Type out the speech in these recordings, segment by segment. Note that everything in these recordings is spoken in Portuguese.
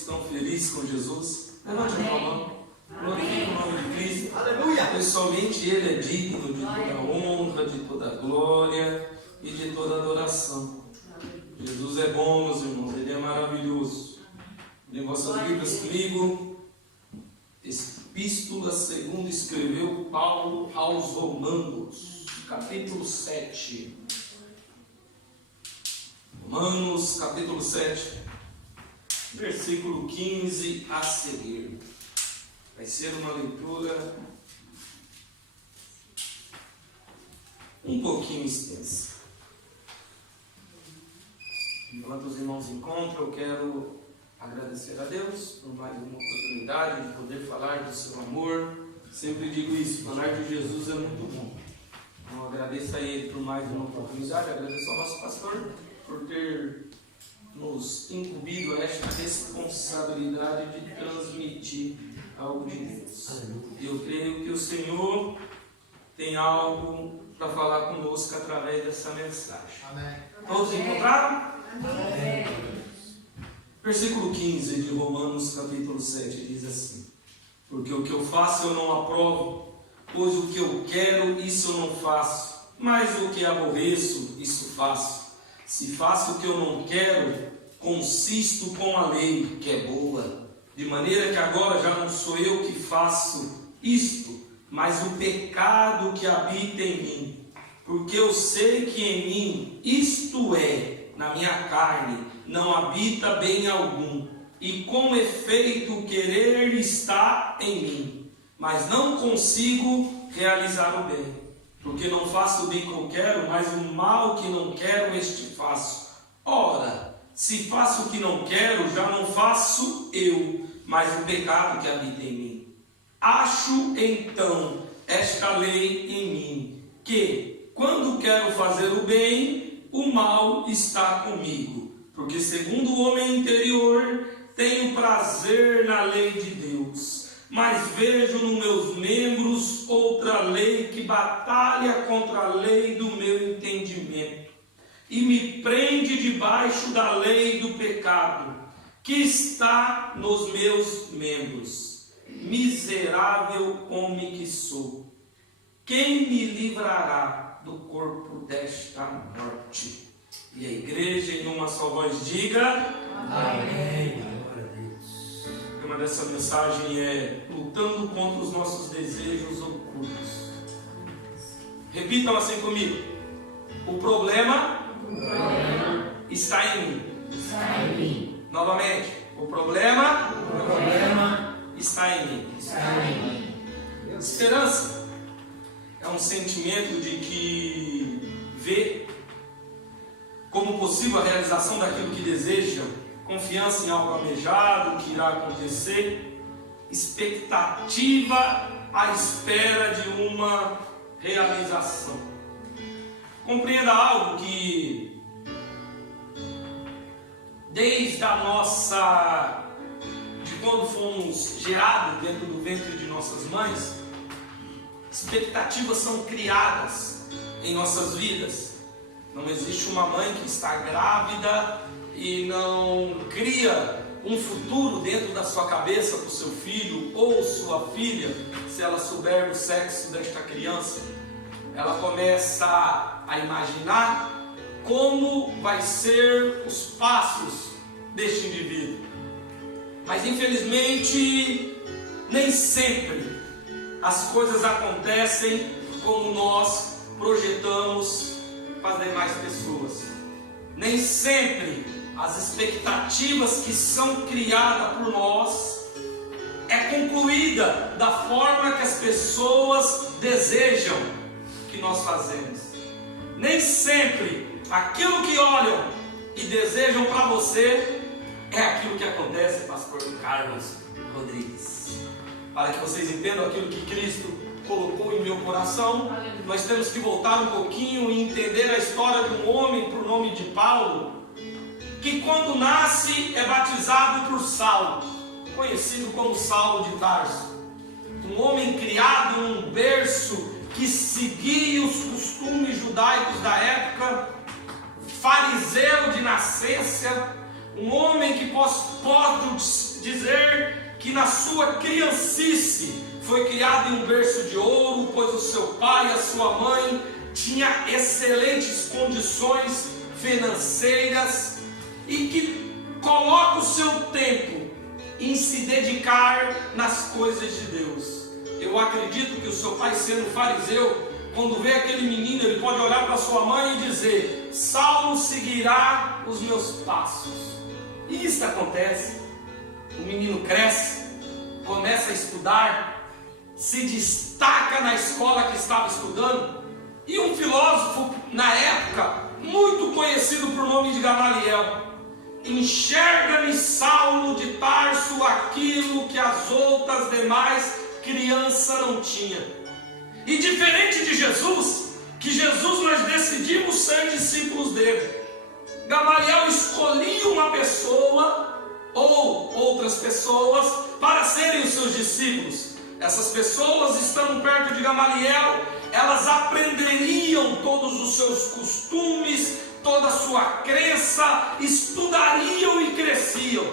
estão felizes com Jesus? Levante a tua mão. Glorifique o nome de Cristo. Aleluia! Pois somente Ele é digno de toda honra, de toda glória e de toda adoração. Jesus é bom, meus irmãos. Ele é maravilhoso. Em vossas Bíblias comigo, Epístola segundo escreveu Paulo aos Romanos, capítulo 7. Romanos, capítulo 7, versículo 15 a seguir. Vai ser uma leitura um pouquinho extensa. Enquanto os irmãos encontram, eu quero agradecer a Deus por mais uma oportunidade de poder falar do seu amor. Sempre digo isso, falar de Jesus é muito bom. Então agradeço a Ele por mais uma oportunidade, agradeço ao nosso pastor por ter nos incumbido a esta responsabilidade de transmitir algo de Deus. Eu creio que o Senhor tem algo para falar conosco através dessa mensagem. Amém. Todos encontraram? Amém. Versículo 15 de Romanos capítulo 7 diz assim: porque o que eu faço eu não aprovo, pois o que eu quero isso eu não faço, mas o que aborreço isso faço. Se faço o que eu não quero, consisto com a lei que é boa, de maneira que agora já não sou eu que faço isto, mas o pecado que habita em mim. Porque eu sei que em mim, isto é, na minha carne, não habita bem algum, e com efeito o querer está em mim, mas não consigo realizar o bem. Porque não faço o bem que eu quero, mas o mal que não quero, este faço. Ora, se faço o que não quero, já não faço eu, mas o pecado que habita em mim. Acho então esta lei em mim, que, quando quero fazer o bem, o mal está comigo. Porque segundo o homem interior, tenho prazer na lei de Deus, mas vejo nos meus membros outra lei que batalha contra a lei do meu entendimento, e me prende debaixo da lei do pecado, que está nos meus membros. Miserável homem que sou, quem me livrará do corpo desta morte? E a igreja em uma só voz diga: amém. Glória a Deus. O tema dessa mensagem é lutando contra os nossos desejos ocultos. Repitam assim comigo: o problema está em mim. Está em mim. Novamente, o problema está em mim. Está em mim. Esperança é um sentimento de que vê como possível a realização daquilo que deseja, confiança em algo almejado que irá acontecer, expectativa à espera de uma realização. Compreenda algo que desde de quando fomos gerados dentro do ventre de nossas mães, expectativas são criadas em nossas vidas. Não existe uma mãe que está grávida e não cria um futuro dentro da sua cabeça para o seu filho ou sua filha, se ela souber do sexo desta criança. Ela começa a imaginar como vai ser os passos deste indivíduo. Mas infelizmente, nem sempre as coisas acontecem como nós projetamos para as demais pessoas. Nem sempre as expectativas que são criadas por nós é concluída da forma que as pessoas desejam que nós fazemos. Nem sempre aquilo que olham e desejam para você é aquilo que acontece, pastor Carlos Rodrigues. Para que vocês entendam aquilo que Cristo colocou em meu coração, nós temos que voltar um pouquinho e entender a história de um homem por nome de Paulo, que quando nasce é batizado por Saulo, conhecido como Saulo de Tarso. Um homem criado em um berço que seguia os costumes judaicos da época, fariseu de nascença, Um homem que posso dizer que na sua criancice foi criado em um berço de ouro, pois o seu pai e a sua mãe tinham excelentes condições financeiras, e que coloca o seu tempo em se dedicar nas coisas de Deus. Eu acredito que o seu pai, sendo fariseu, quando vê aquele menino, ele pode olhar para sua mãe e dizer: Saulo seguirá os meus passos. E isso acontece. O menino cresce, começa a estudar, se destaca na escola que estava estudando, e um filósofo na época, muito conhecido por nome de Gamaliel, enxerga em Saulo de Tarso aquilo que as outras demais crianças não tinham. E diferente de Jesus, que Jesus nós decidimos ser discípulos dele, Gamaliel escolhia uma pessoa ou outras pessoas para serem os seus discípulos. Essas pessoas, estando perto de Gamaliel, elas aprenderiam todos os seus costumes, toda a sua crença, estudariam e cresciam.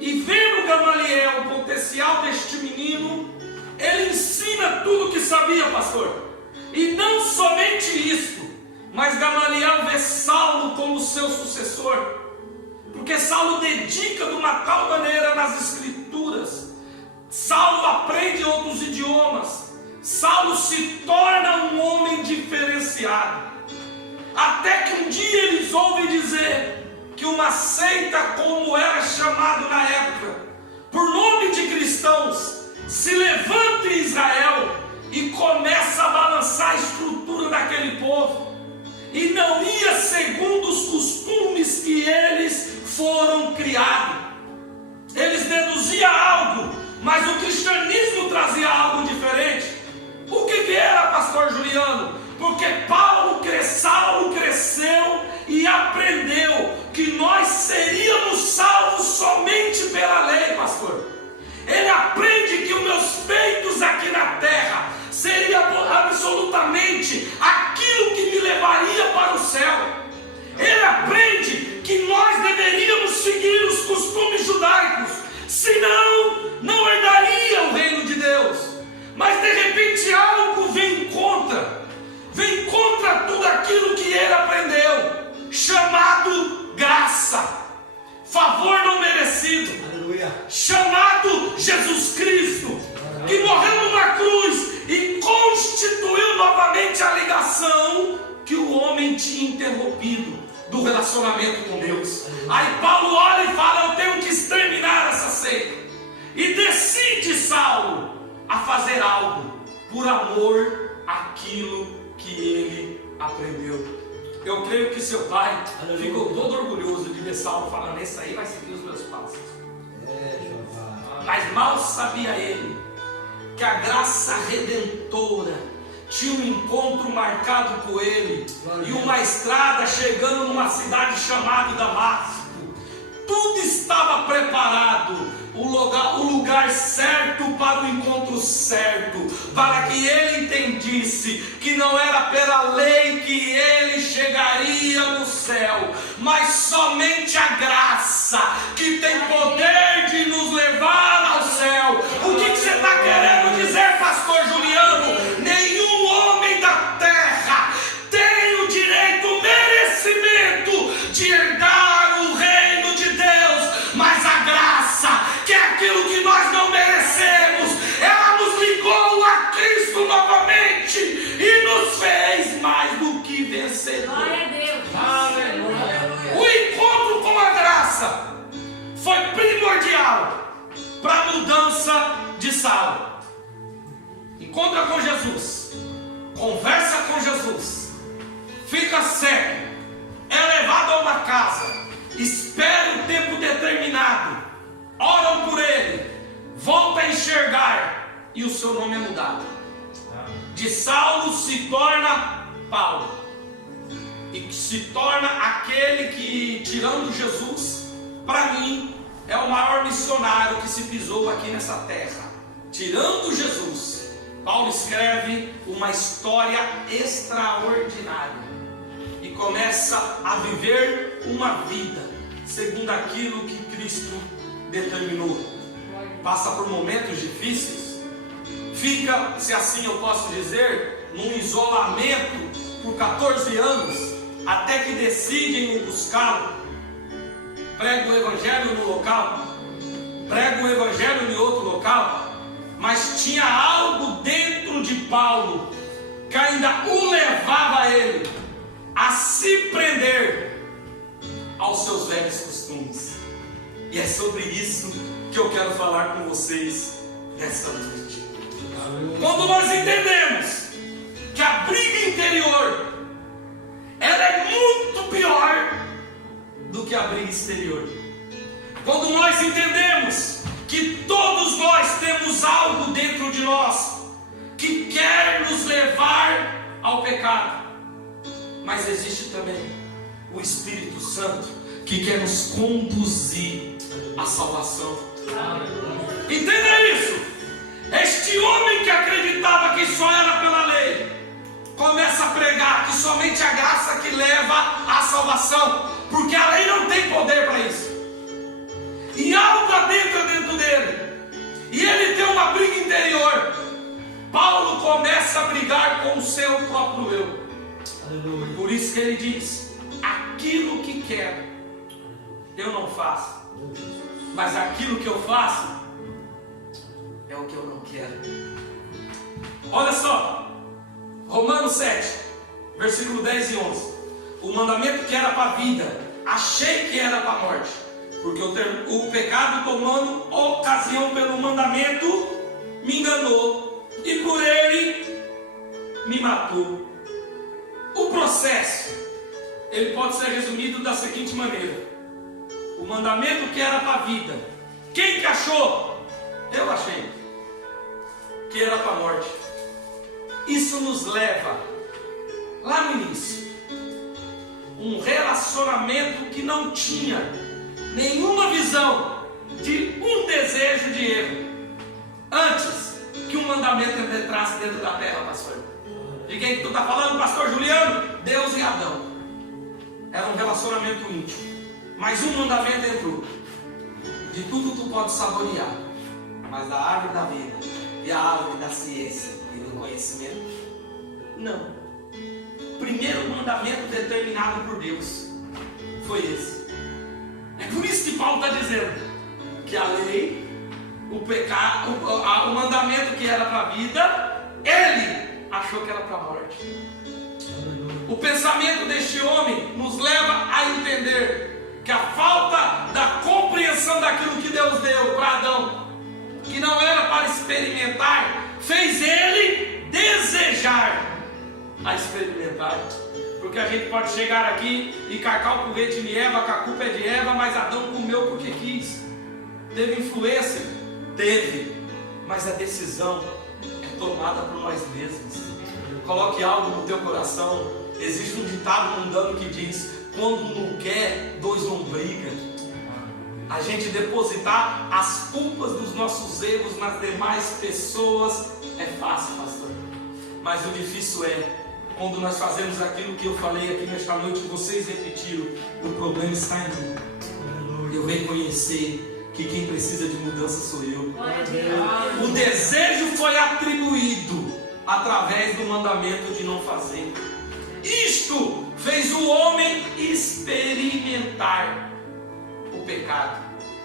E vendo Gamaliel o potencial deste menino, ele ensina tudo o que sabia, pastor. E não somente isso, mas Gamaliel vê Saulo como seu sucessor, porque Saulo dedica de uma tal maneira nas escrituras. Saulo aprende outros idiomas. Saulo se torna um homem diferenciado. Até que um dia eles ouvem dizer que uma seita, como era chamado na época, por nome de cristãos, se levanta em Israel e começa a balançar a estrutura daquele povo. E não ia segundo os costumes que eles foram criados. Eles deduziam algo, mas o cristianismo trazia algo diferente. O que era, pastor Juliano? Porque Saulo cresceu e aprendeu que nós seríamos salvos somente pela lei, pastor. Ele aprende que os meus feitos aqui na terra seria absolutamente aquilo que me levaria para o céu. Ele aprende que nós deveríamos seguir os costumes judaicos, senão não herdaria o reino de Deus. Mas de repente algo vem contra tudo aquilo que ele aprendeu, chamado graça, favor não merecido. Aleluia. Chamado Jesus Cristo, que morreu numa cruz e constituiu novamente a ligação que o homem tinha interrompido do relacionamento com Deus. Aí Paulo olha e fala: eu tenho que exterminar essa seita. E decide Saulo a fazer algo por amor àquilo que ele aprendeu. Eu creio que seu pai ficou todo orgulhoso de ver Saulo falando: esse aí vai seguir os meus passos. Mas mal sabia ele que a graça redentora tinha um encontro marcado com ele, e uma estrada chegando numa cidade chamada Damasco. Tudo estava preparado, o lugar certo para o encontro certo, para que ele entendisse que não era pela lei que ele chegaria no céu, mas somente a graça que tem poder de nos levar ao céu. O que você está querendo dizer, pastor Juliano? Nenhum homem da terra tem o direito, o merecimento de herdar o reino de Deus, mas a graça, que é aquilo que nós não merecemos, ela nos ligou a Cristo novamente e nos fez mais do que vencedores. Glória a Deus. Aleluia. O encontro com a graça foi primordial para a mudança de Saulo. Encontra com Jesus, conversa com Jesus, fica cego, é levado a uma casa, espera um tempo determinado, oram por ele, volta a enxergar e o seu nome é mudado. De Saulo se torna Paulo, e se torna aquele que, tirando Jesus, para mim é o maior missionário que se pisou aqui nessa terra. Tirando Jesus, Paulo escreve uma história extraordinária e começa a viver uma vida segundo aquilo que Cristo determinou. Passa por momentos difíceis, fica, se assim eu posso dizer, num isolamento por 14 anos, até que decidem buscá-lo. Prega o evangelho no local, prega o evangelho em outro local, mas tinha algo dentro de Paulo que ainda o levava a ele a se prender aos seus velhos costumes. E é sobre isso que eu quero falar com vocês nessa noite. Quando nós entendemos que a briga interior ela é muito pior do que a briga exterior. Quando nós entendemos que todos nós temos algo dentro de nós que quer nos levar ao pecado, mas existe também o Espírito Santo que quer nos conduzir à salvação. Entenda isso. Este homem que acreditava que só era pela lei começa a pregar que somente a graça que leva à salvação, porque a lei não tem poder para isso. E algo adentra dentro dele, e ele tem uma briga interior. Paulo começa a brigar com o seu próprio eu. Aleluia. Por isso que ele diz: aquilo que quero eu não faço, mas aquilo que eu faço é o que eu não quero. Olha só, Romanos 7, versículo 10 e 11. O mandamento que era para a vida, achei que era para a morte, porque o pecado, tomando ocasião pelo mandamento, me enganou, e por ele me matou. O processo, ele pode ser resumido da seguinte maneira: o mandamento que era para a vida, quem que achou? Eu achei que era para a morte. Isso nos leva lá no início, um relacionamento que não tinha nenhuma visão de um desejo de erro, antes que um mandamento entrasse dentro da terra, pastor. De quem que tu está falando, pastor Juliano? Deus e Adão. Era um relacionamento íntimo, mas um mandamento entrou. De tudo tu pode saborear, mas da árvore da vida e a árvore da ciência e do conhecimento, não. Primeiro mandamento determinado por Deus foi esse. É por isso que Paulo está dizendo que a lei, o pecado, o mandamento que era para a vida, ele achou que era para a morte. O pensamento deste homem nos leva a entender que a falta da compreensão daquilo que Deus deu para Adão, que não era para experimentar, fez ele desejar a experimentar. Porque a gente pode chegar aqui e carcar o foguete de Eva, que a culpa é de Eva, mas Adão comeu porque quis. Teve influência? Teve. Mas a decisão é tomada por nós mesmos. Coloque algo no teu coração. Existe um ditado mundano que diz: quando um não quer, dois não brigam. A gente depositar as culpas dos nossos erros nas demais pessoas é fácil, pastor. Mas o difícil é quando nós fazemos aquilo que eu falei aqui nesta noite, vocês repetiram: o problema está em mim. Eu reconhecer que quem precisa de mudança sou eu. O desejo foi atribuído através do mandamento de não fazer. Isto fez o homem experimentar o pecado.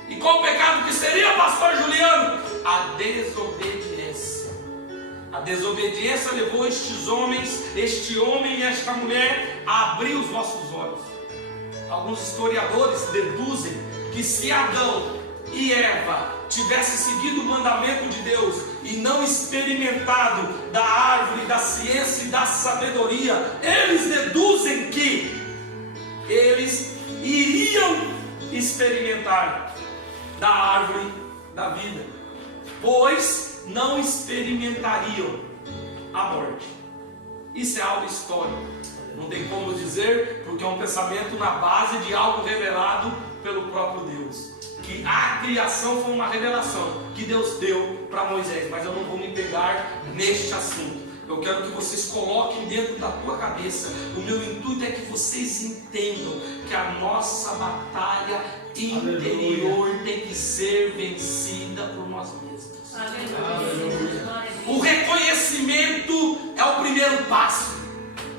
E qual o pecado que seria, pastor Juliano? A desobediência. A desobediência levou este homem e esta mulher a abrir os vossos olhos. Alguns historiadores deduzem que se Adão e Eva tivessem seguido o mandamento de Deus e não experimentado da árvore da ciência e da sabedoria, eles deduzem que eles iriam experimentar da árvore da vida, pois não experimentariam a morte. Isso é algo histórico, não tem como dizer, porque é um pensamento na base de algo revelado pelo próprio Deus. Que a criação foi uma revelação que Deus deu para Moisés, mas eu não vou me pegar neste assunto. eu quero que vocês coloquem dentro da tua cabeça. O meu intuito é que vocês entendam que a nossa batalha interior tem que ser vencida por nós mesmos. O reconhecimento é o primeiro passo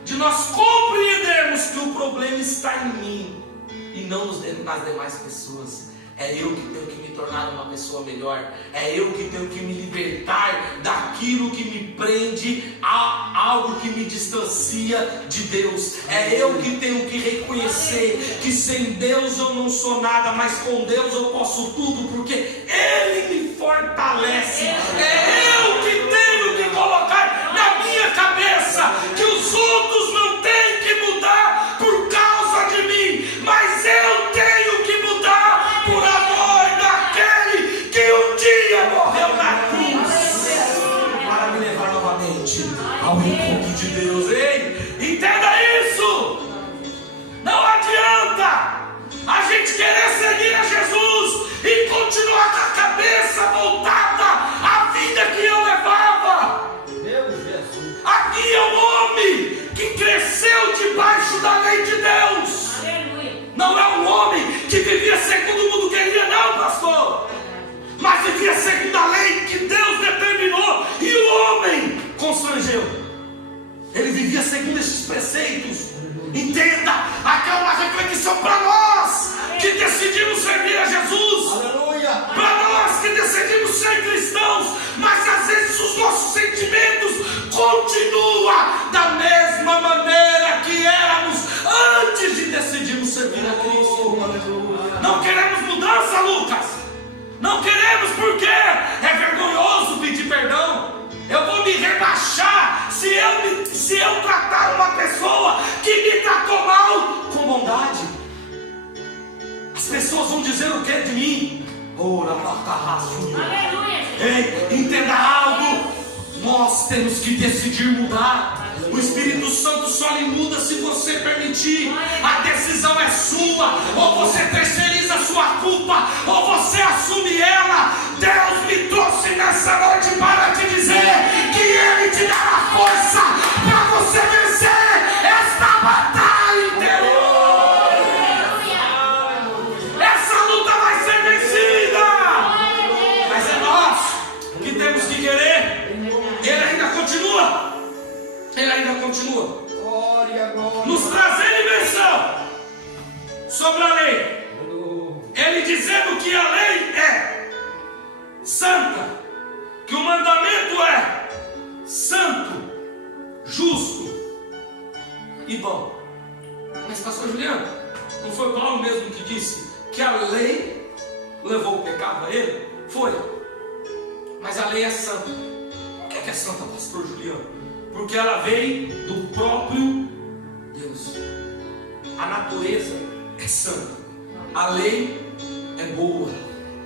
de nós compreendermos que o problema está em mim e não nas demais pessoas. É eu que tenho que me tornar uma pessoa melhor. É eu que tenho que me libertar daquilo que me prende a algo que me distancia de Deus. É eu que tenho que reconhecer que sem Deus eu não sou nada, mas com Deus eu posso tudo, porque Ele me fortalece. É eu que tenho que colocar na minha cabeça que os outros não têm que mudar por causa de mim, mas eu tenho que mudar por amor daquele que um dia morreu na cruz para me levar novamente ao encontro de Deus. Ei, entenda isso. Não adianta a gente querer seguir a Jesus e continuar com a cabeça voltada à vida que eu levava. Aqui é um homem que cresceu debaixo da lei de Deus. Não é um homem que vivia segundo o mundo queria, não, pastor. Mas vivia segundo a lei que Deus determinou e o homem constrangeu. Ele vivia segundo esses preceitos. Entenda, aqui é uma reflexão para nós que decidimos servir a Jesus. Aleluia. Para nós que decidimos ser cristãos, mas às vezes os nossos sentimentos continuam da mesma maneira que éramos antes de decidirmos servir a Cristo. Não queremos mudança, Lucas. Não queremos porque é vergonhoso pedir perdão. Eu vou me rebaixar se eu tratar uma pessoa que me tratou mal com bondade. As pessoas vão dizer o que de mim? Ei, entenda algo. Nós temos que decidir mudar. O Espírito Santo só lhe muda se você permitir. A decisão é sua. Ou você terceiriza a sua culpa, ou você assume ela. Deus me trouxe nessa noite para te dizer que Ele te dará força para você vencer esta batalha interior. Essa luta vai ser vencida. Mas é nós que temos que querer. Ele ainda continua. Ele ainda continua nos trazendo invenção sobre a lei. Ele dizendo que a lei é santa, que o mandamento é santo, justo e bom. Mas pastor Juliano, não foi Paulo mesmo que disse que a lei levou o pecado a ele? Foi. Mas a lei é santa. Por que é santa, pastor Juliano? Porque ela veio do próprio Deus. A natureza é santa. A lei é boa.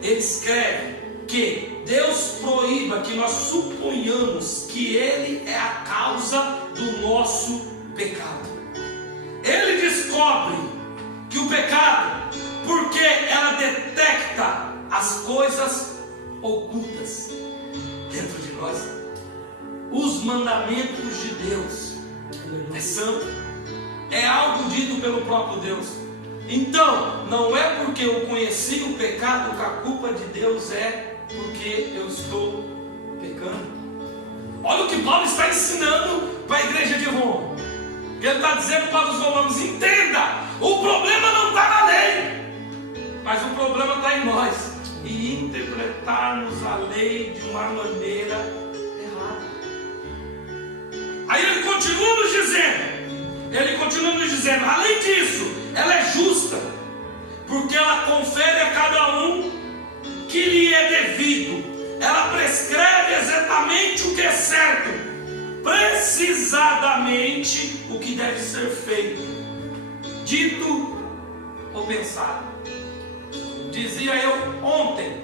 Ele escreve que Deus proíba que nós suponhamos que Ele é a causa do nosso pecado. Ele descobre que o pecado, porque ela detecta as coisas ocultas dentro de nós. Os mandamentos de Deus é santo, é algo dito pelo próprio Deus. Então, não é porque eu conheci o pecado que a culpa de Deus é porque eu estou pecando. Olha o que Paulo está ensinando para a igreja de Roma. Ele está dizendo para os romanos: entenda, o problema não está na lei, mas o problema está em nós, e interpretarmos a lei de uma maneira errada. Aí ele continua nos dizendo, além disso, ela é justa, porque ela confere a cada um que lhe é devido. Ela prescreve exatamente o que é certo, precisadamente o que deve ser feito, dito ou pensado. Dizia eu ontem,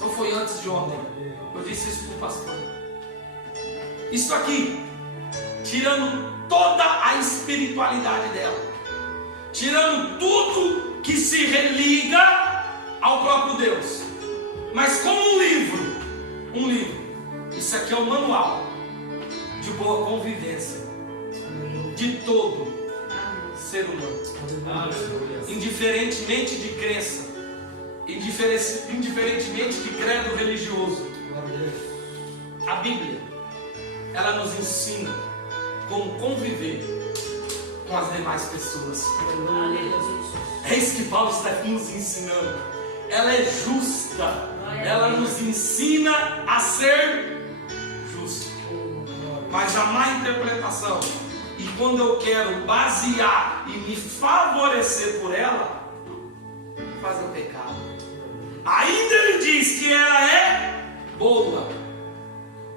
ou foi antes de ontem, eu disse isso para o pastor. Isso aqui, tirando toda a espiritualidade dela, tirando tudo que se religa ao próprio Deus, mas como um livro, isso aqui é o manual de de boa convivência de todo ser humano, indiferentemente de crença, indiferentemente de credo religioso. A Bíblia, ela nos ensina como conviver com as demais pessoas. É isso que Paulo está nos ensinando. Ela é justa, ela nos ensina a ser justo. Mas a má interpretação, e quando eu quero basear e me favorecer por ela, faz o pecado. Ainda ele diz que ela é boa,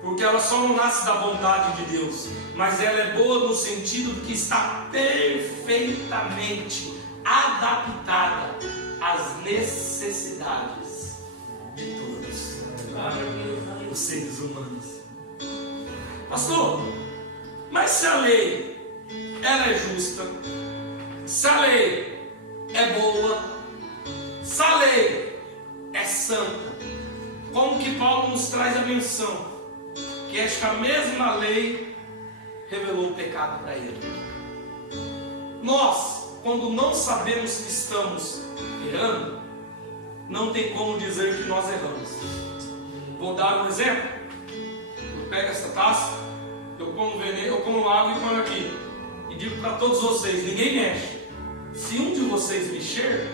porque ela só não nasce da bondade de Deus, mas ela é boa no sentido de que está perfeitamente adaptada às necessidades de todos os seres humanos. Pastor, mas se a lei ela é justa, se a lei é boa, se a lei é santa, como que Paulo nos traz a menção que esta mesma lei revelou o pecado para ele? Nós, quando não sabemos que estamos errando, não tem como dizer que nós erramos. Vou dar um exemplo. Eu pego essa taça, eu como veneno, eu como água e ponho aqui, e digo para todos vocês: ninguém mexe. Se um de vocês mexer,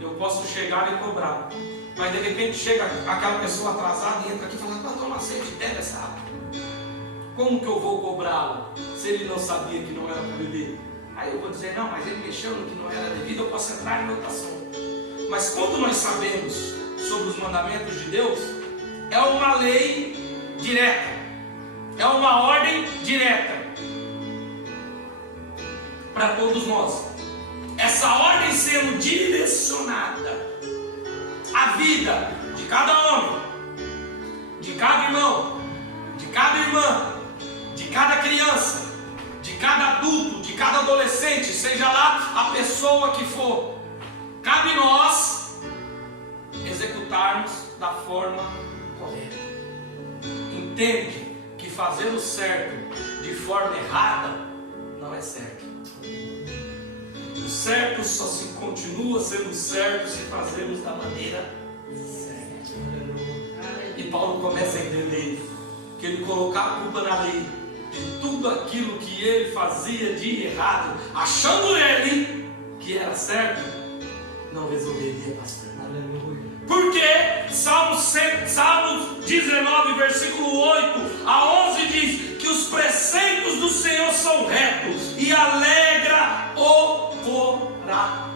eu posso chegar e cobrar. Mas de repente chega aquela pessoa atrasada e entra aqui e fala: não, toma sede, bebe essa água. Como que eu vou cobrá-lo se ele não sabia que não era para beber? Aí eu vou dizer: não, mas ele mexeu no que não era devido, eu posso entrar em outra ação. Mas quando nós sabemos sobre os mandamentos de Deus, é uma lei direta, é uma ordem direta para todos nós. Essa ordem sendo direcionada à vida de cada homem, de cada irmão, de cada irmã, de cada criança, de cada adulto, de cada adolescente, seja lá a pessoa que for. Cabe nós executarmos da forma correta. Entende que fazer o certo de forma errada não é certo. O certo só se continua sendo certo se fazermos da maneira certa. E Paulo começa a entender que ele colocar a culpa na lei de tudo aquilo que ele fazia de errado, achando ele que era certo, não resolveria, pastor. Porque Salmo 19, versículo 8 a 11 diz que os preceitos do Senhor são retos e alegra o coração.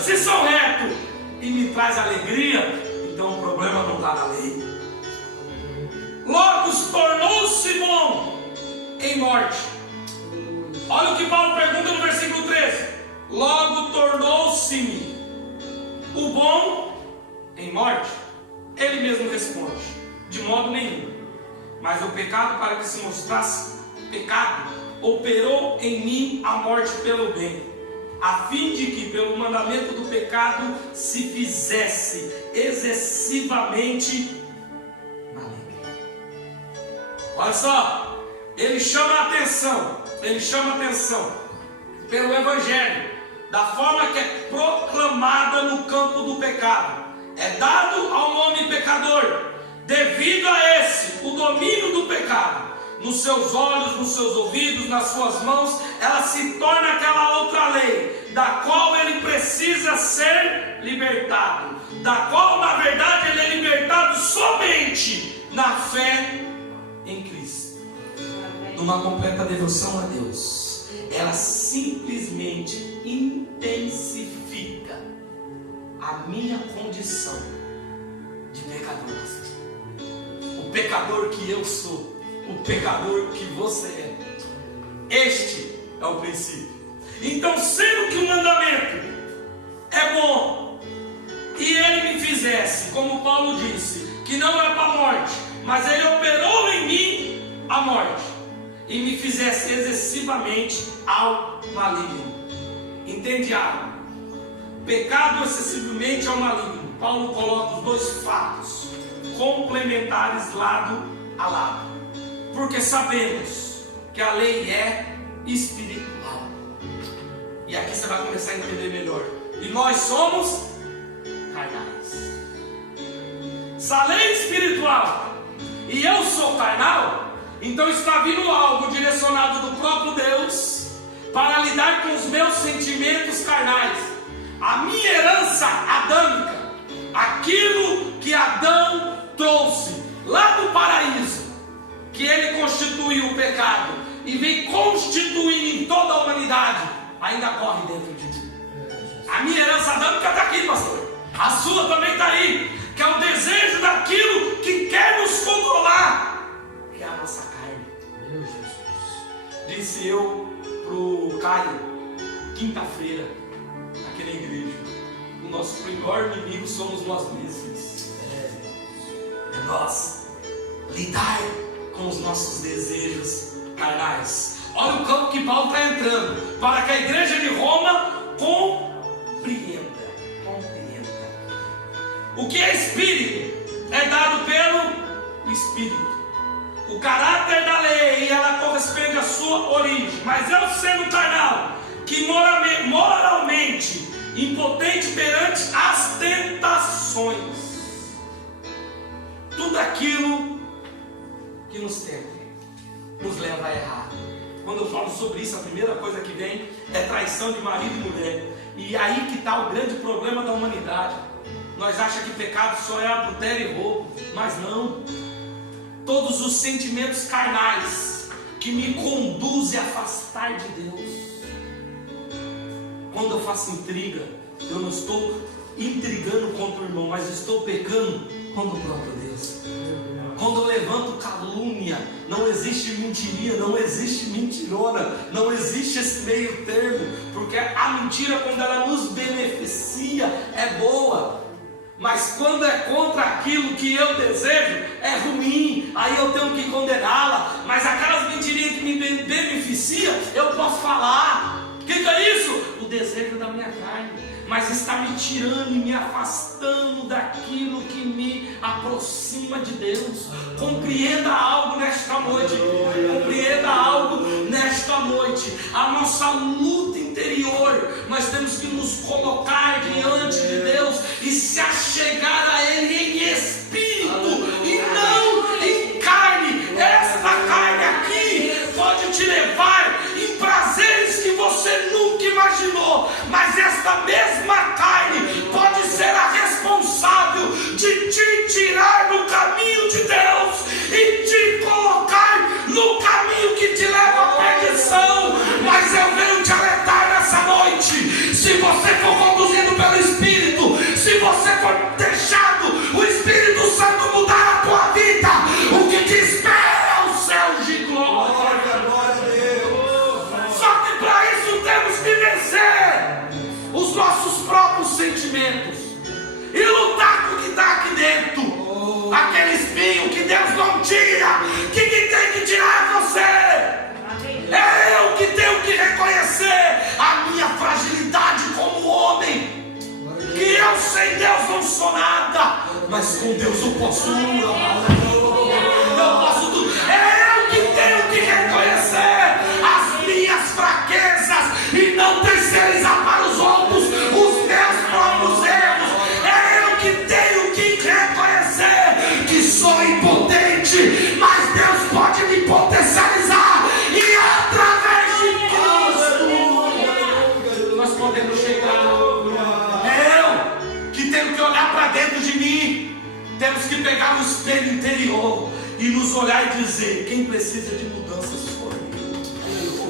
Se são retos e me traz alegria, então o problema não está na lei. Logo tornou-se bom em morte. Olha o que Paulo pergunta no versículo 13. Logo tornou-se-me o bom em morte. Ele mesmo responde: de modo nenhum. Mas o pecado, para que se mostrasse pecado, operou em mim a morte pelo bem, a fim de que pelo mandamento do pecado se fizesse excessivamente maligno. Olha só, ele chama a atenção pelo Evangelho, da forma que é proclamada no campo do pecado. É dado ao homem pecador, devido a esse, o domínio do pecado, nos seus olhos, nos seus ouvidos, nas suas mãos, ela se torna aquela outra lei, da qual ele precisa ser libertado, da qual na verdade ele é libertado somente na fé em Cristo, numa completa devoção a Deus. Ela simplesmente intensifica a minha condição de pecador. O pecador que eu sou, o pecador que você é. Este é o princípio. Então, sendo que o mandamento é bom e ele me fizesse, como Paulo disse, que não é para a morte, mas ele operou em mim a morte e me fizesse excessivamente ao maligno. Entende algo? Pecado excessivamente ao maligno. Paulo coloca os dois fatos complementares lado a lado. porque sabemos que a lei é espiritual. E aqui você vai começar a entender melhor. E nós somos carnais. Se a lei é espiritual e eu sou carnal, então está vindo algo direcionado do próprio Deus para lidar com os meus sentimentos carnais. A minha herança adâmica, aquilo que Adão trouxe lá do paraíso, que ele constituiu o pecado e vem constituindo em toda a humanidade, ainda corre dentro de mim. A minha herança adâmica está aqui, pastor. A sua também está aí, que é o desejo daquilo que quer nos controlar, que é a nossa carne. Meu Jesus. Disse eu pro Caio, quinta-feira, aqui na igreja, o nosso pior inimigo somos nós mesmos. É nós lidar com os nossos desejos carnais. Olha o campo que Paulo está entrando, para que a igreja de Roma compreenda. O que é espírito é dado pelo Espírito. O caráter da lei, ela corresponde à sua origem. Mas eu sendo carnal, que moralmente impotente perante as tentações, tudo aquilo que nos tenta, nos leva a errar. Quando eu falo sobre isso, a primeira coisa que vem é traição de marido e mulher. E aí que está o grande problema da humanidade. Nós achamos que pecado só é adultério e roubo, mas não. Todos os sentimentos carnais que me conduzem a afastar de Deus. Quando eu faço intriga, eu não estou intrigando contra o irmão, mas estou pecando contra o próprio Deus. Quando eu levanto calúnia, não existe mentiria, não existe mentirona, não existe esse meio termo, porque a mentira, quando ela nos beneficia, é boa. Mas quando é contra aquilo que eu desejo, é ruim, aí eu tenho que condená-la. Mas aquelas mentirinhas que me beneficiam, eu posso falar. O que é isso? O desejo da minha carne. Mas está me tirando e me afastando daquilo que me aproxima de Deus. Compreenda algo nesta noite. Compreenda algo nesta noite. A nossa luta interior, nós temos que nos colocar diante de Deus e se achegar a Ele em espírito e não em carne. Esta carne aqui pode te levar em prazeres que você nunca imaginou, mas esta mesma carne pode ser a responsável de te tirar do caminho de Deus e te colocar no caminho que te leva à perdição. Mas eu venho te alertar nessa noite: se você for conduzido pelo Espírito, se você for deixado o Espírito Santo mudar a tua vida, o que te espera é o céu de glória. Só que para isso temos que vencer os nossos próprios sentimentos e lutar com o que está aqui dentro. Aquele espinho que Deus não tira, que quem tem que tirar é você. É eu que tenho que reconhecer a minha fragilidade como homem, que eu sem Deus não sou nada, mas com Deus eu posso tudo. É eu que tenho que reconhecer as minhas fraquezas e não terceirizar para os outros os meus próprios erros. É eu que tenho que reconhecer que sou impotente, mas Deus pode me potencializar, e através de Cristo nós podemos chegar. É eu que tenho que olhar para dentro de mim. Temos que pegar o espelho interior e nos olhar e dizer: quem precisa de mudanças sou eu.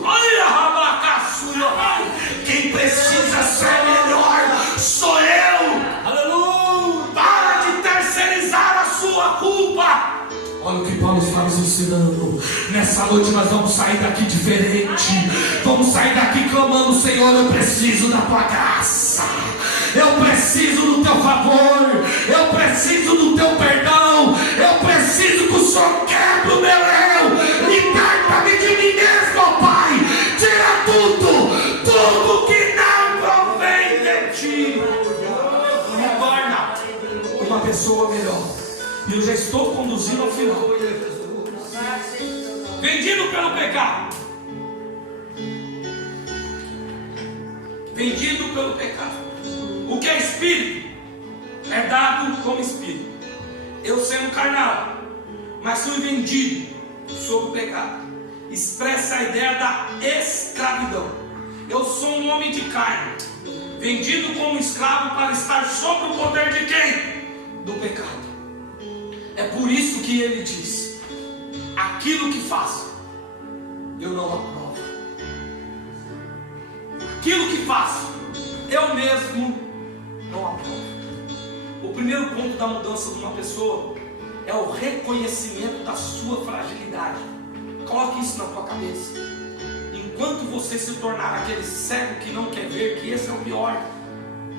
Olha, Rabacaçuia, quem precisa ser melhor sou eu. Aleluia. Para de terceirizar a sua culpa. Olha o que Paulo está nos ensinando. Nessa noite nós vamos sair daqui diferente. Vamos sair daqui clamando: Senhor, eu preciso da tua graça, eu preciso do teu favor, eu preciso do teu perdão, eu preciso que o Senhor quebre o meu eu. Liberta-me de mim mesmo, ó Pai. Tira tudo que não provém de ti. Me torna uma pessoa melhor. E eu já estou conduzindo ao final. Vendido pelo pecado. Vendido pelo pecado. O que é espírito é dado como espírito. Eu sendo carnal, mas fui vendido sob o pecado. Expressa a ideia da escravidão. Eu sou um homem de carne, vendido como escravo para estar sob o poder de quem? Do pecado. É por isso que ele diz: aquilo que faço, eu não aprovo. Aquilo que faço, eu mesmo não aprovo. O primeiro ponto da mudança de uma pessoa é o reconhecimento da sua fragilidade. Coloque isso na tua cabeça. Enquanto você se tornar aquele cego que não quer ver, que esse é o pior.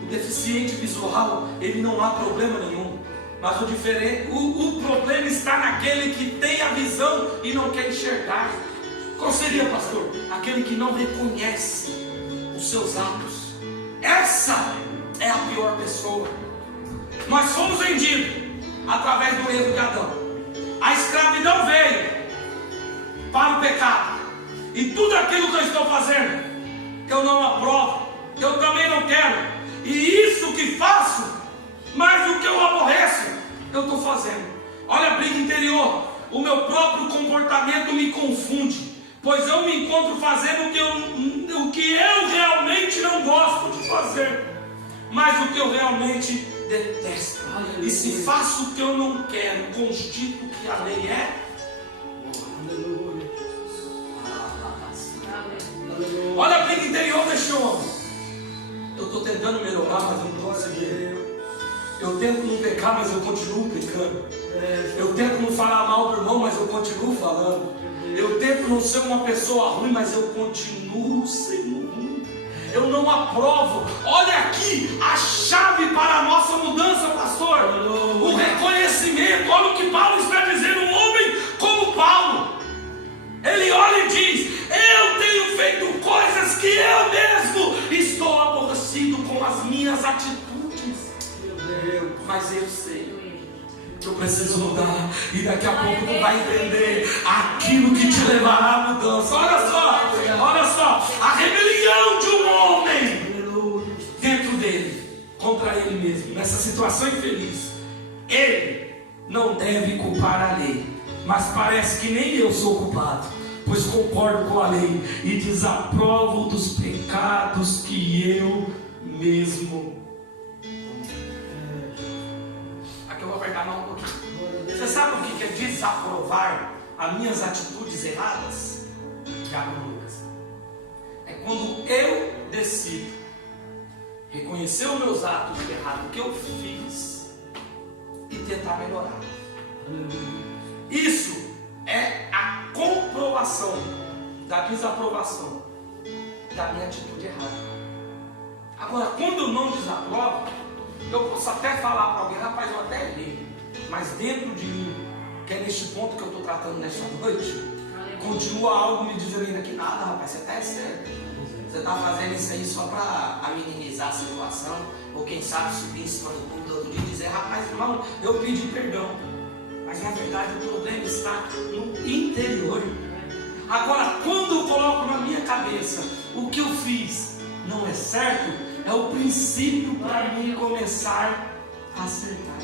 O deficiente visual, ele não há problema nenhum. Mas o problema está naquele que tem a visão e não quer enxergar. Qual seria, pastor? Aquele que não reconhece os seus atos. Essa é a pior pessoa. Nós fomos vendidos através do erro de Adão. A escravidão veio para o pecado. E tudo aquilo que eu estou fazendo, eu não aprovo, eu também não quero. E isso que faço, mais do que eu aborreço, eu estou fazendo. Olha a briga interior. O meu próprio comportamento me confunde, pois eu me encontro fazendo o que eu realmente não gosto de fazer, mas o que eu realmente detesto. E se faço o que eu não quero, constituo que a lei é. Olha a briga interior deste homem. Eu estou tentando melhorar, mas eu não estou conseguindo. Eu tento não pecar, mas eu continuo pecando. Eu tento não falar mal do irmão, mas eu continuo falando. Eu tento não ser uma pessoa ruim, mas eu continuo sendo ruim. Eu não aprovo. Olha aqui a chave para a nossa mudança, pastor. O reconhecimento. Olha o que Paulo está dizendo. Um homem como Paulo, ele olha e diz: eu tenho feito coisas que eu mesmo estou aborrecido com as minhas atitudes. Mas eu sei, eu preciso mudar. E daqui a pouco tu vai entender aquilo que te levará à mudança. Olha só, a rebelião de um homem dentro dele, contra ele mesmo, nessa situação infeliz. Ele não deve culpar a lei, mas parece que nem eu sou culpado, pois concordo com a lei e desaprovo dos pecados que eu mesmo. Aqui eu vou apertar a mão um pouquinho. Você sabe o que é desaprovar as minhas atitudes erradas? Lucas. É quando eu decido reconhecer os meus atos errados que eu fiz e tentar melhorar. Isso é a comprovação da desaprovação da minha atitude errada. Agora, quando eu não desaprovo, eu posso até falar para alguém: rapaz, eu até errei, mas dentro de mim, que é neste ponto que eu estou tratando nesta noite, continua algo me dizendo que nada, rapaz, você está certo. Você está fazendo isso aí só para amenizar a situação, ou quem sabe subir em cima do púlpito todo dia e dizer: rapaz, irmão, eu pedi perdão. Mas na verdade o problema está no interior. Agora, quando eu coloco na minha cabeça o que eu fiz não é certo, é o princípio para mim começar a acertar.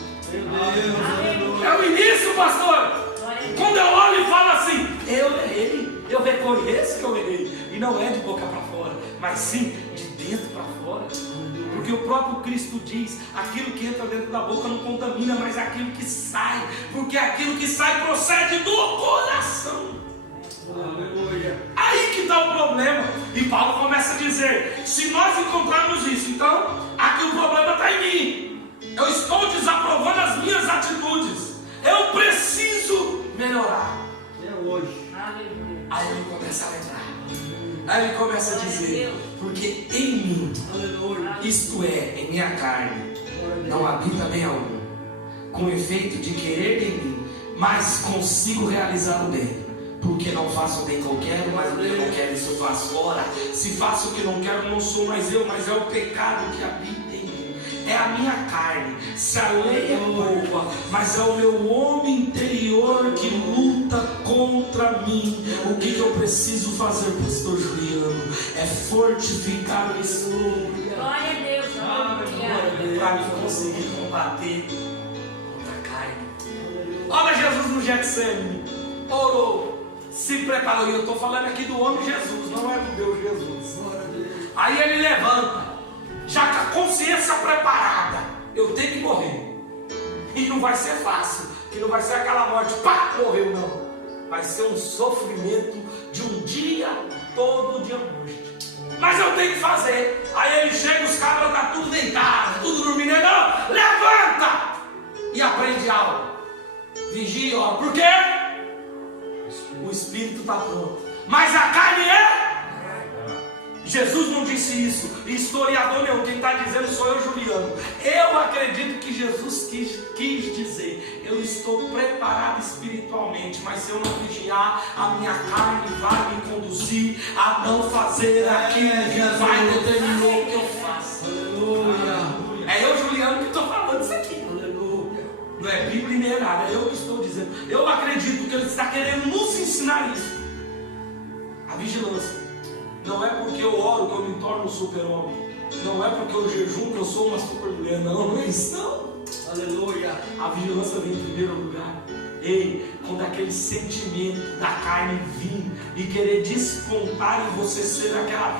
É o início, pastor. Quando eu olho e falo assim: eu errei, eu reconheço que eu errei. E não é de boca para fora, mas sim de dentro para fora. Porque o próprio Cristo diz: aquilo que entra dentro da boca não contamina, mas aquilo que sai. Porque aquilo que sai procede do coração. Aí que está o problema. E Paulo começa a dizer: se nós encontrarmos isso, então aqui o problema está em mim. Eu estou desaprovando as minhas atitudes. Eu preciso melhorar. É hoje. Aí ele começa a lembrar. Aí ele começa a dizer: porque em mim, isto é, em minha carne, não habita bem algum, com efeito de querer em mim, mas consigo realizar o bem. Porque não faço o bem que eu quero, mas o que eu não quero, isso eu faço. Ora, se faço o que não quero, não sou mais eu, mas é o pecado que habita em mim. É a minha carne. Se a lei é boa, mas é o meu homem interior que luta contra contra mim. O que eu preciso fazer, pastor Juliano? É fortificar o espírito. Glória a Deus. Para mim conseguir combater contra a carne. Olha Jesus no Getsemane. Orou, se preparou. E eu estou falando aqui do homem Jesus, não é do Deus Jesus. Aí ele levanta, já com a consciência preparada. Eu tenho que morrer. E não vai ser fácil, que não vai ser aquela morte, pá, morreu, não. Vai ser um sofrimento de um dia todo de angústia. Mas eu tenho que fazer. Aí ele chega, os cabras estão tudo deitados, tudo dormindo. Ele, não, levanta! E aprende algo. Vigia, ó. Por quê? O espírito está pronto. Mas a carne é? Jesus não disse isso. Historiador nenhum. Quem está dizendo sou eu, Juliano. Eu acredito que Jesus quis dizer: eu estou preparado espiritualmente, mas se eu não vigiar, a minha carne vai me conduzir a não fazer aquilo que o Pai determinou que eu faça. Aleluia. É eu, Juliano, que estou falando isso aqui. Aleluia. Não é Bíblia nem nada, é eu que estou dizendo. Eu acredito que ele está querendo nos ensinar isso. A vigilância. Não é porque eu oro que eu me torno um super-homem. Não é porque eu jejum que eu sou uma super-mulher. Não é isso, não. Aleluia. A vigilância vem em primeiro lugar. Ei, quando aquele sentimento da carne vir e querer despontar em você ser aquela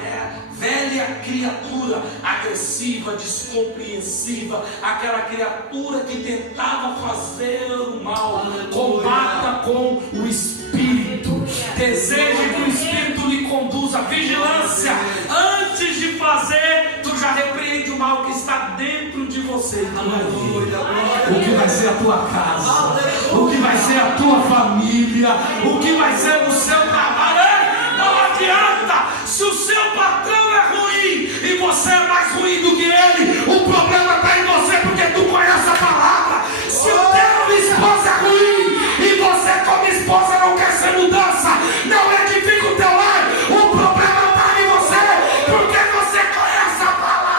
velha criatura agressiva, descompreensiva, aquela criatura que tentava fazer o mal, combata com o Espírito. Deseje que o Espírito lhe conduza. Vigilância. Antes de fazer, tu já repreende o mal que está dentro de você. O que vai ser a tua casa, o que vai ser a tua família, o que vai ser o seu trabalho. Não adianta. Se o seu patrão é ruim e você é mais ruim do que ele, o problema está em você, porque tu conhece a palavra. Se o teu esposo é ruim e você como esposa não quer ser mudança, não edifica o teu lar, o problema está em você, porque você conhece a palavra.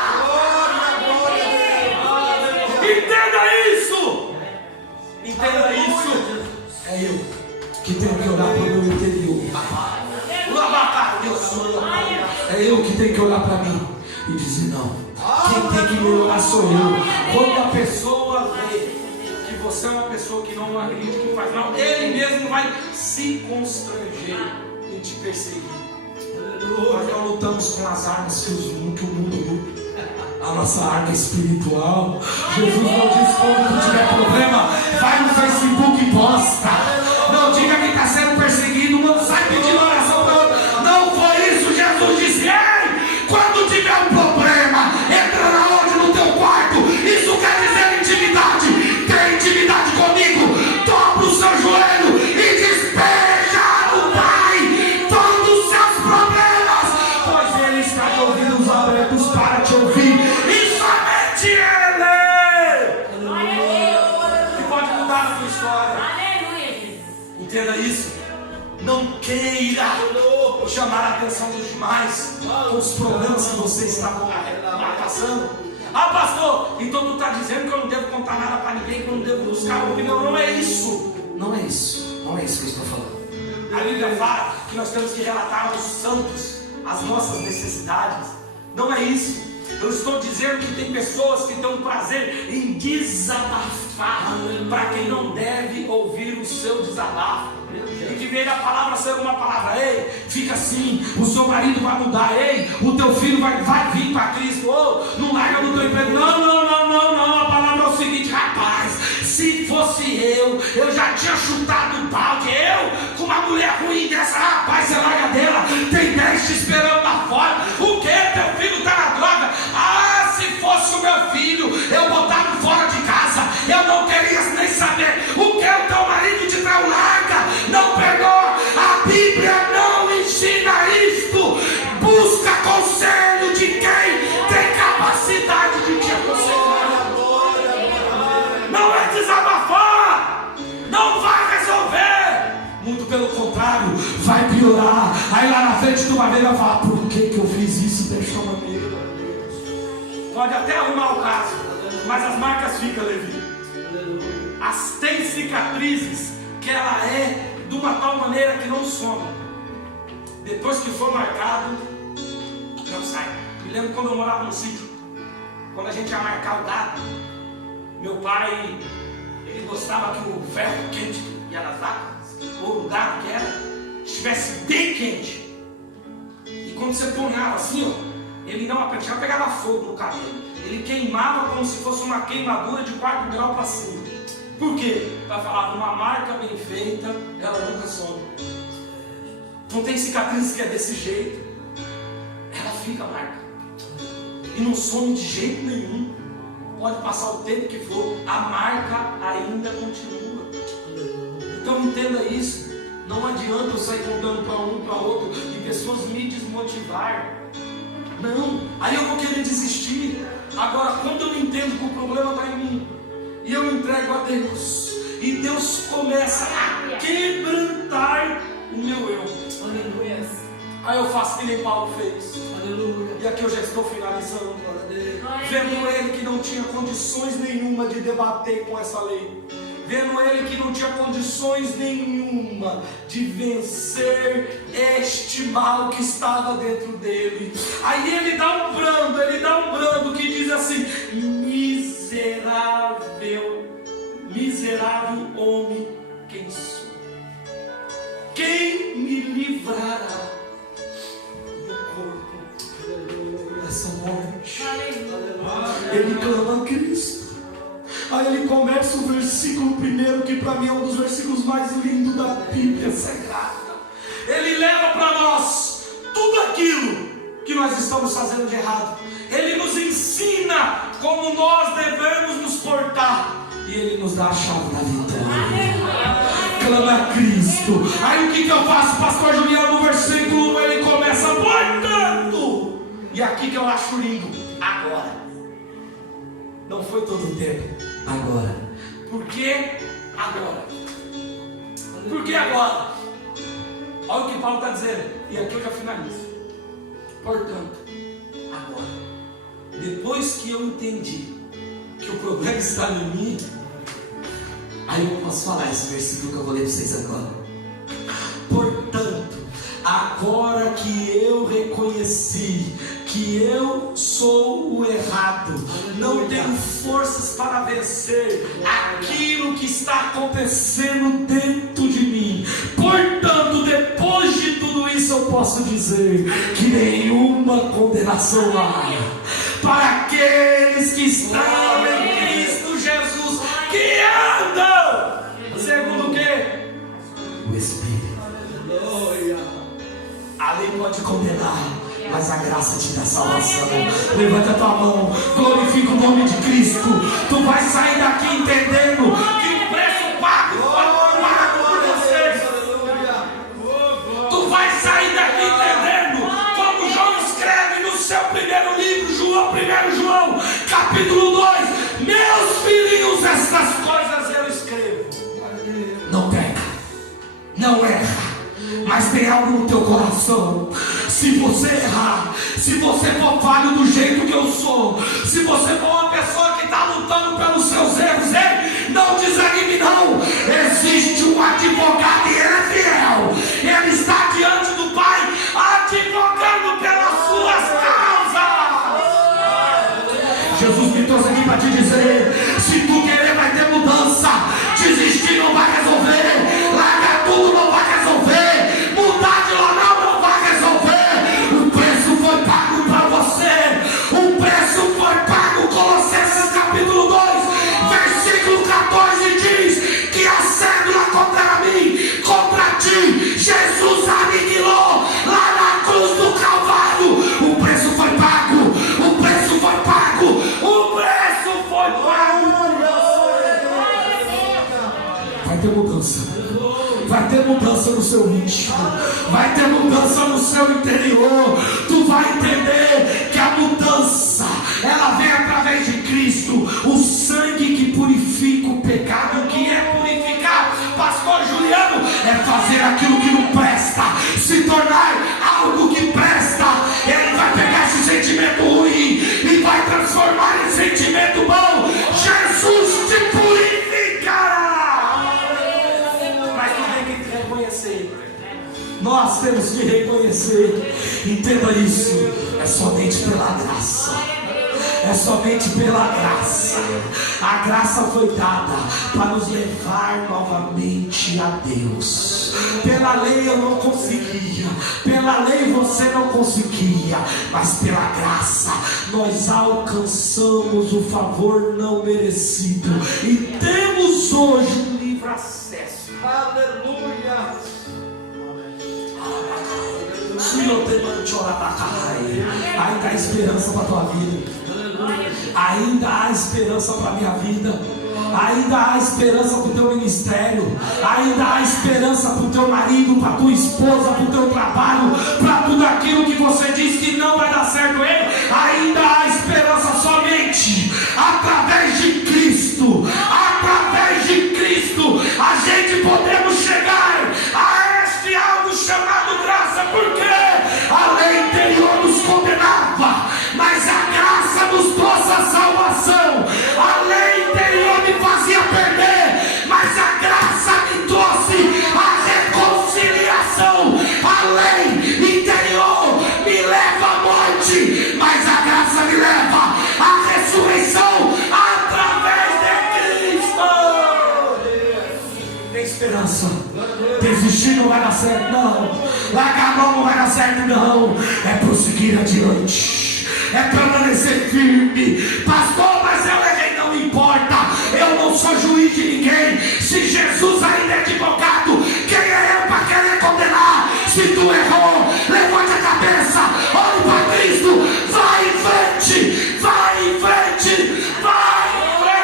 Entenda isso. Entenda isso. É eu que tenho que olhar para o meu interior. É eu que tenho que olhar para mim e dizer: não, quem tem que melhorar sou eu. Quando a pessoa vê que você é uma pessoa que não agride, que faz mal, ele mesmo vai se constranger em te perseguir. Nós não lutamos com as armas que o mundo luta. A nossa arma é espiritual. Jesus não diz: quando tu tiver problema, vai no Facebook e posta. Não diga que está sendo perseguido, não sai pedindo oração para outro. Não foi isso. Jesus disse: ei, quando tiver um problema, entra na onde? No teu quarto. Isso quer dizer intimidade. Tem intimidade comigo. Dobra o seu joelho e despeja no Pai todos os seus problemas, pois Ele está de ouvidos abertos para te ouvir. E somente Ele que pode mudar a tua história. Entenda isso. Não queira chamar a atenção dos demais com os problemas que você está passando. Ah, pastor, então tu está dizendo que eu não devo contar nada para ninguém, que eu não devo buscar uma opinião. Não é isso. Não é isso. Não é isso que eu estou falando. A Bíblia fala que nós temos que relatar aos santos as nossas necessidades. Não é isso. Eu estou dizendo que tem pessoas que têm um prazer em desabafar para quem não deve ouvir o seu desabafo. E que veio a palavra ser uma palavra: ei, fica assim, o seu marido vai mudar, ei, o teu filho vai vir para Cristo, ou não larga no teu emprego. Não, a palavra é o seguinte: rapaz, se fosse eu já tinha chutado o balde. Eu, com uma mulher ruim dessa, rapaz, você larga dela, tem 10 te esperando lá fora. O que? Teu filho está na droga. Ah, se fosse o meu filho, eu botava fora de casa, eu não queria nem saber. O que? O teu marido te traiu, larga. Não perdoa. A Bíblia não ensina isto. Busca conselho de quem tem capacidade de te aconselhar. Não é desabafar, não vai resolver, muito pelo contrário, vai piorar. Aí lá na frente tu vai ver e vai falar: por que eu fiz isso dessa maneira? Pode até arrumar o caso, mas as marcas ficam, Levi. Tem cicatrizes que ela é de uma tal maneira que não some. Depois que for marcado, não sai. Me lembro quando eu morava no sítio, quando a gente ia marcar o gado, meu pai, ele gostava que o ferro quente que ia nas vacas, ou o gado que era, estivesse bem quente. E quando você punhava assim, ó, ele não apertava, pegava fogo no cabelo. Ele queimava como se fosse uma queimadura de 4 graus para cima. Por quê? Para falar, uma marca bem feita, ela nunca some. Não tem cicatriz que é desse jeito, ela fica marca. E não some de jeito nenhum. Pode passar o tempo que for, a marca ainda continua. Então entenda isso. Não adianta eu sair contando para um, para outro, e pessoas me desmotivar. Não, aí eu vou querer desistir. Agora, quando eu entendo que o problema está em mim, e eu entrego a Deus, e Deus começa a quebrantar o meu eu. Aleluia. Aí eu faço que nem Paulo fez. Aleluia. E aqui eu já estou finalizando. Vendo ele que não tinha condições nenhuma de debater com essa lei. Vendo ele que não tinha condições nenhuma de vencer este mal que estava dentro dele. Aí ele dá um brando que diz assim: miserável homem, quem sou? Quem me livrará do corpo dessa morte? Ele clama a Cristo. Aí ele começa o versículo 1, que para mim é um dos versículos mais lindos da Bíblia Sagrada. Ele leva para nós tudo aquilo que nós estamos fazendo de errado. Ele nos ensina como nós devemos nos portar. E ele nos dá a chave da vitória. Clama a Cristo. Aí o que eu faço, pastor Juliano? No versículo 1 ele começa: portanto. E aqui que eu acho lindo: agora. Não foi todo o tempo. Agora. Por que agora? Por que agora? Olha o que Paulo está dizendo. E aqui eu já finalizo. Portanto, agora, depois que eu entendi que o problema está em mim, aí eu posso falar esse versículo que eu vou ler para vocês agora. Portanto, agora que eu reconheci que eu sou o errado, não tenho forças para vencer aquilo que está acontecendo dentro de mim. Portanto, depois de tudo isso, eu posso dizer que nenhuma condenação há para aqueles que estão em Cristo Jesus, que andam segundo o quê? O Espírito. A lei pode condenar, mas a graça te dá salvação. Levanta a tua mão, glorifica o nome de Cristo. Tu vai sair daqui entendendo que o preço pago foi pago por você. Tu vai sair daqui entendendo como João escreve no seu primeiro livro, 1 João, capítulo 2: meus filhinhos, estas coisas eu escrevo. Não peca, não erra, mas tem algo no teu coração. Se você errar, se você for falho do jeito que eu sou, se você for uma pessoa que está lutando pelos seus erros, não desanime não. Existe um advogado e ele é fiel. Ele está diante do Pai, advogando pelas suas causas. Jesus me trouxe aqui para te dizer: se tu querer, vai ter mudança. Desistir não vai resolver. Largar tudo não vai resolver. Mudar de local não vai resolver. O preço foi pago para você. O preço foi pago. Colossenses capítulo 2, versículo 14 diz que a cédula contra mim, contra ti, Jesus aniquilou lá na cruz do Calvário. O preço foi pago. O preço foi pago. O preço foi pago. Vai ter mudança. Vai ter mudança no seu íntimo. Vai ter mudança no seu interior. Tu vai entender que a mudança, ela vem através de Cristo. O sangue que purifica o pecado. O que é purificar, pastor Juliano? É fazer aquilo que não presta, se tornar algo que presta. Ele vai pegar esse sentimento ruim e vai transformar em sentimento bom. Jesus te purificará. Mas tu tem que reconhecer Nós temos que reconhecer. Entenda isso. É somente pela graça. É somente pela graça. A graça foi dada para nos levar novamente a Deus. Pela lei eu não conseguia, pela lei você não conseguia, mas pela graça nós alcançamos o favor não merecido e temos hoje um livre acesso. Aleluia. Ainda há esperança para a tua vida. Ainda há esperança para a minha vida. Ainda há esperança para o teu ministério. Ainda há esperança para o teu marido, para a tua esposa, para o teu trabalho, para tudo aquilo que você diz que não vai dar certo. Ainda há esperança somente através de Cristo. Através de Cristo a gente podemos chegar a este algo chamado graça. Porque a lei anterior nos condenava, mas a graça nos trouxe a salvação. A lei interior me fazia perder, mas a graça me trouxe a reconciliação. A lei interior me leva à morte, mas a graça me leva à ressurreição através de Cristo. Tem esperança. Desistir não vai dar certo, não. Largar a mão não vai dar certo, não. É prosseguir adiante. É permanecer firme. Pastor, mas eu errei, não importa. Eu não sou juiz de ninguém. Se Jesus ainda é advogado, quem é eu para querer condenar? Se tu errou, levante a cabeça, olhe para Cristo, vai em frente, vai em frente, vai em frente.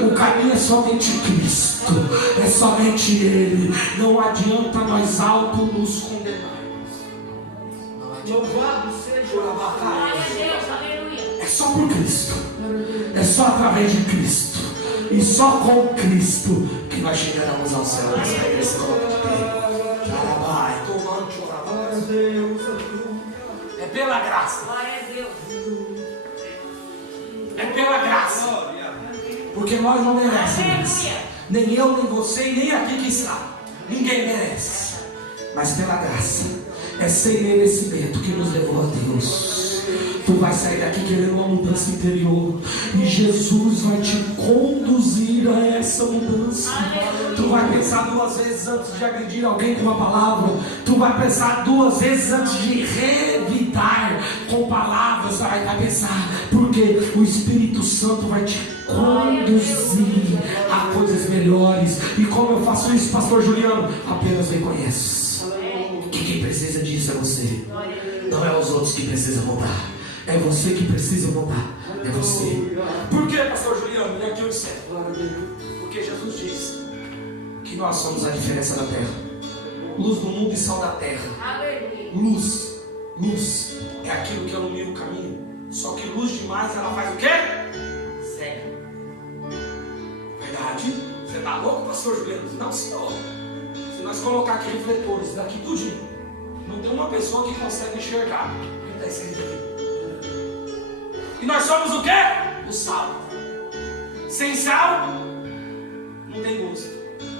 O caminho é somente Cristo, é somente Ele. Não adianta nós auto nos condenarmos. Louvado seja o Abacaxi. É só por Cristo, é só através de Cristo e só com Cristo que nós chegaremos ao céu. É pela graça. É pela graça. Porque nós não merecemos. Nem eu, nem você, nem aqui que está. Ninguém merece. Mas pela graça. É sem merecimento que nos levou a Deus. Tu vai sair daqui querendo uma mudança interior. E Jesus vai te conduzir a essa mudança. Tu vai pensar duas vezes antes de agredir alguém com uma palavra. Tu vai pensar duas vezes antes de revidar com palavras. Vai pensar. Porque o Espírito Santo vai te conduzir a coisas melhores. E como eu faço isso, pastor Juliano? Apenas reconheço que quem precisa disso é você. Não é os outros que precisam mudar. É você que precisa mudar. É você. Por que, pastor Juliano? E aqui eu disse. Porque Jesus disse que nós somos a diferença da terra. Luz do mundo e sal da terra. Luz. Luz é aquilo que ilumina o caminho. Só que luz demais, ela faz o quê? Cega. Verdade? Você está louco, pastor Juliano? Não, senhor. Se nós colocar aqui refletores daqui tudinho, não tem uma pessoa que consegue enxergar o que está escrito aqui. E nós somos o quê? O sal. Sem sal, não tem gosto.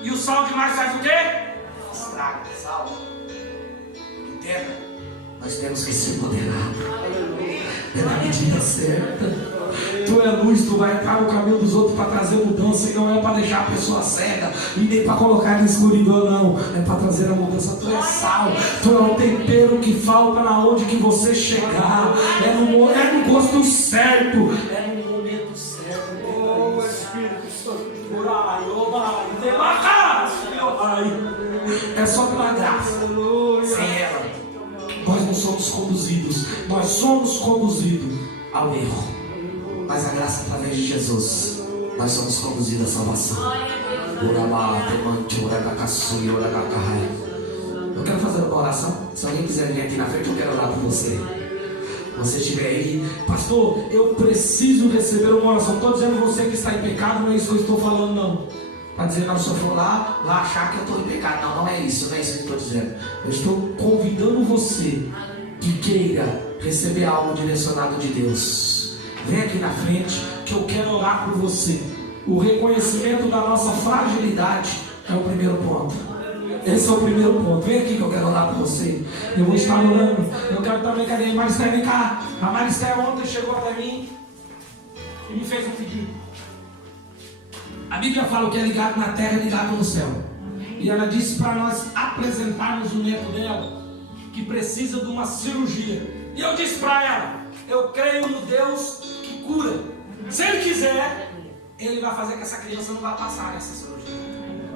E o sal demais faz o quê? Estraga. Sal. Entenda. Nós temos que ser moderados. É na medida certa. Tu é luz, tu vai entrar no caminho dos outros para trazer mudança. E não é para deixar a pessoa cega e nem para colocar na escuridão, não. É para trazer a mudança. Tu é sal, tu é o tempero que falta na onde que você chegar. É no gosto certo, é no momento certo. Oh, Espírito Santo, é só pela graça. Sem ela nós não somos conduzidos. Nós somos conduzidos ao erro. Mas a graça através de Jesus, nós somos conduzidos à salvação. Eu quero fazer uma oração. Se alguém quiser vir aqui na frente, eu quero orar por você. Você estiver aí, pastor, eu preciso receber uma oração. Estou dizendo você que está em pecado, não é isso que eu estou falando, não. Para dizer, não, se eu for lá achar que eu estou em pecado. Não, não é isso, não é isso que eu estou dizendo. Eu estou convidando você que queira receber algo direcionado de Deus. Vem aqui na frente, que eu quero orar por você. O reconhecimento da nossa fragilidade é o primeiro ponto. Esse é o primeiro ponto. Vem aqui que eu quero orar por você. Eu vou estar orando. Eu quero também, cadê a Maristéia? Vem cá. A Maristéia ontem chegou até mim e me fez um pedido. A Bíblia fala que é ligado na terra, é ligado no céu. E ela disse para nós apresentarmos o neto dela, que precisa de uma cirurgia. E eu disse para ela: eu creio no Deus que cura. Se Ele quiser, Ele vai fazer que essa criança não vai passar essa cirurgia.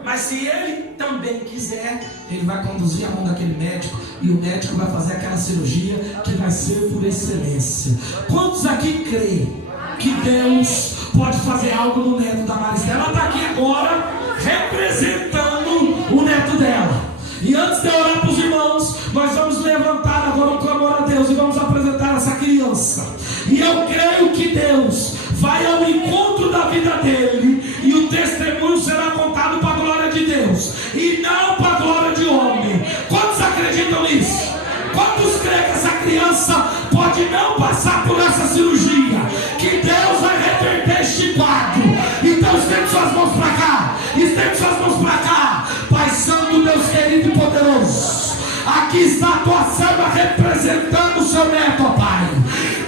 Mas se Ele também quiser, Ele vai conduzir a mão daquele médico, e o médico vai fazer aquela cirurgia que vai ser por excelência. Quantos aqui creem que Deus pode fazer algo no neto da Maristéia? Ela está aqui agora representando o neto dela. E antes de eu orar para os irmãos, nós vamos levantar agora um clamor a Deus e vamos apresentar essa criança. E eu creio que Deus vai ao encontro da vida dele, e o testemunho será contado para a glória de Deus e não para a glória de homem. Quantos acreditam nisso? Quantos creem que essa criança pode não passar por essa cirurgia? Que Deus vai reverter este quadro. Então estende suas mãos para cá. Estende suas mãos para cá. Pai Santo, Deus querido e poderoso, aqui está a tua serva representando o seu neto, ó Pai.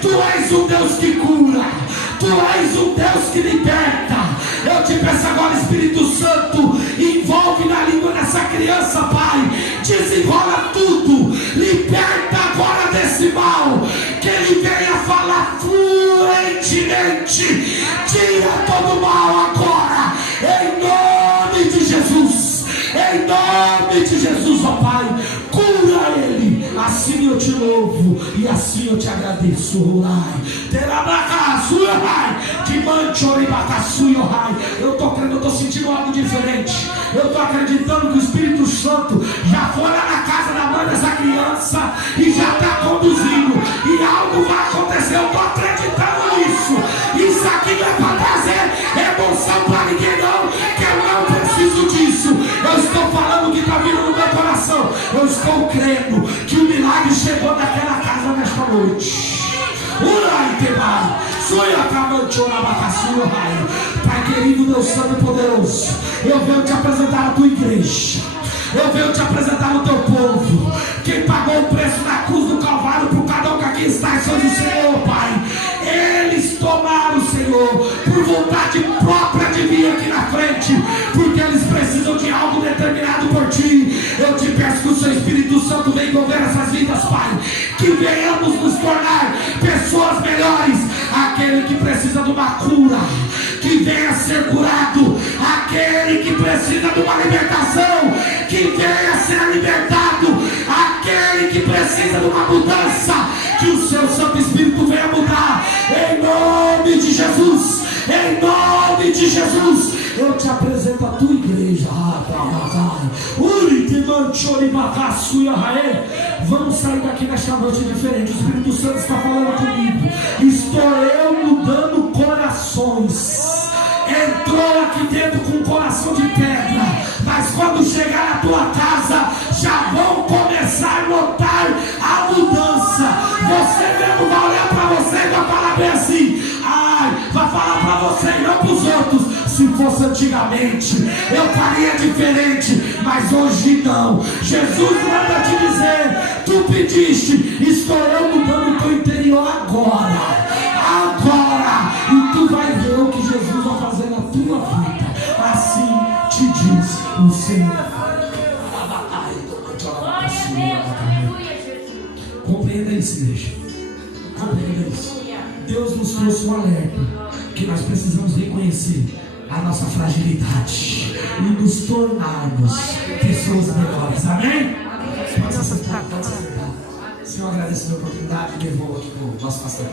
Tu és um Deus que cura. Tu és um Deus que liberta. Eu te peço agora, Espírito Santo, envolve na língua dessa criança, Pai. Desenrola tudo. Liberta agora desse mal. Que ele venha falar fluentemente. Tira todo o mal agora. Em nome de Jesus. Em nome de Jesus, ó Pai. Cura ele. Assim eu te louvo e assim eu te agradeço. Eu estou crendo, eu estou sentindo algo diferente. Eu estou acreditando que o Espírito Santo já foi lá na casa da mãe dessa criança e já está conduzindo. E algo vai acontecer. Eu estou acreditando nisso. Isso aqui não é para trazer emoção para ninguém, não. Que eu não preciso disso. Eu estou falando o que está vindo no meu coração. Eu estou crendo que o milagre chegou naquela casa nesta noite. Pai querido, Deus Santo e poderoso, eu venho te apresentar a tua igreja. Eu venho te apresentar o teu povo. Quem pagou o preço na cruz do Calvário por cada um que aqui está, são do Senhor, Pai. Eles tomaram, Senhor, por vontade própria de vir aqui na frente, porque eles precisam de algo determinado por ti. Eu te peço que o seu Espírito Santo venha envolver essas vidas, Pai. Que venhamos nos tornar pessoas melhores. Aquele que precisa de uma cura, que venha ser curado. Aquele que precisa de uma libertação, que venha ser libertado. Aquele que precisa de uma mudança, que o seu Santo Espírito venha mudar. Em nome de Jesus. Em nome de Jesus. Eu te apresento a tua igreja. Vamos sair daqui nesta noite diferente. O Espírito Santo está falando comigo. Estou eu mudando corações. Entrou aqui dentro com um coração de pedra, mas quando chegar na tua casa já vão começar a notar a mudança. Você mesmo vai olhar para você e vai falar bem assim: ai, vai falar para você e não para os outros. Se fosse antigamente eu faria diferente, mas hoje não. Jesus manda te dizer: tu pediste, estou eu mudando o teu interior agora. E tu vai ver o que Jesus vai fazer na tua vida. Assim te diz o Senhor. Compreenda isso, igreja. Compreenda isso. Deus nos trouxe um alerta que nós precisamos reconhecer a nossa fragilidade e nos tornarmos pessoas melhores. Amém? Pode se sentar. Senhor, agradeço a oportunidade e devolvo aqui para o nosso pastor.